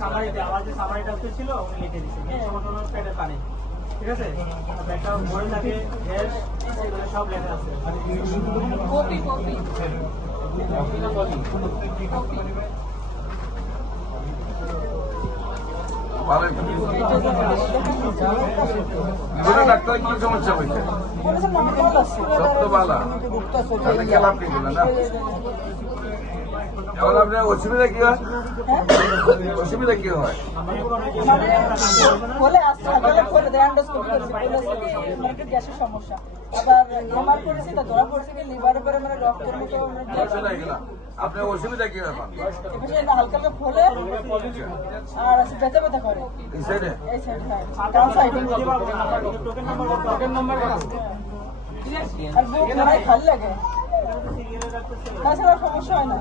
সামারিটা ছিল লিখে দিচ্ছে পেটের পানি, ঠিক আছে? একটা বই থাকে, গ্যাস, সব লেখা আছে। কপি কপি ডাক্তার কি সমস্যা হয়েছে? এখন আপনার অসুবিধা কি হয়? অসুবিধা কি হয়? গ্যাসের সমস্যা, আবার এমআর করেছি তা ধরা পড়ছে কি লিভারের পরে মানে রক্তের মতো আপনার অসুবিধা কি হয়? হালকা হালকা ফলে আর ব্যথা ব্যথা করে এই সাইডে, এই সাইড, হ্যাঁ ডান সাইডে। আর বুক খালি লাগে, তাছাড়া সমস্যা হয় না।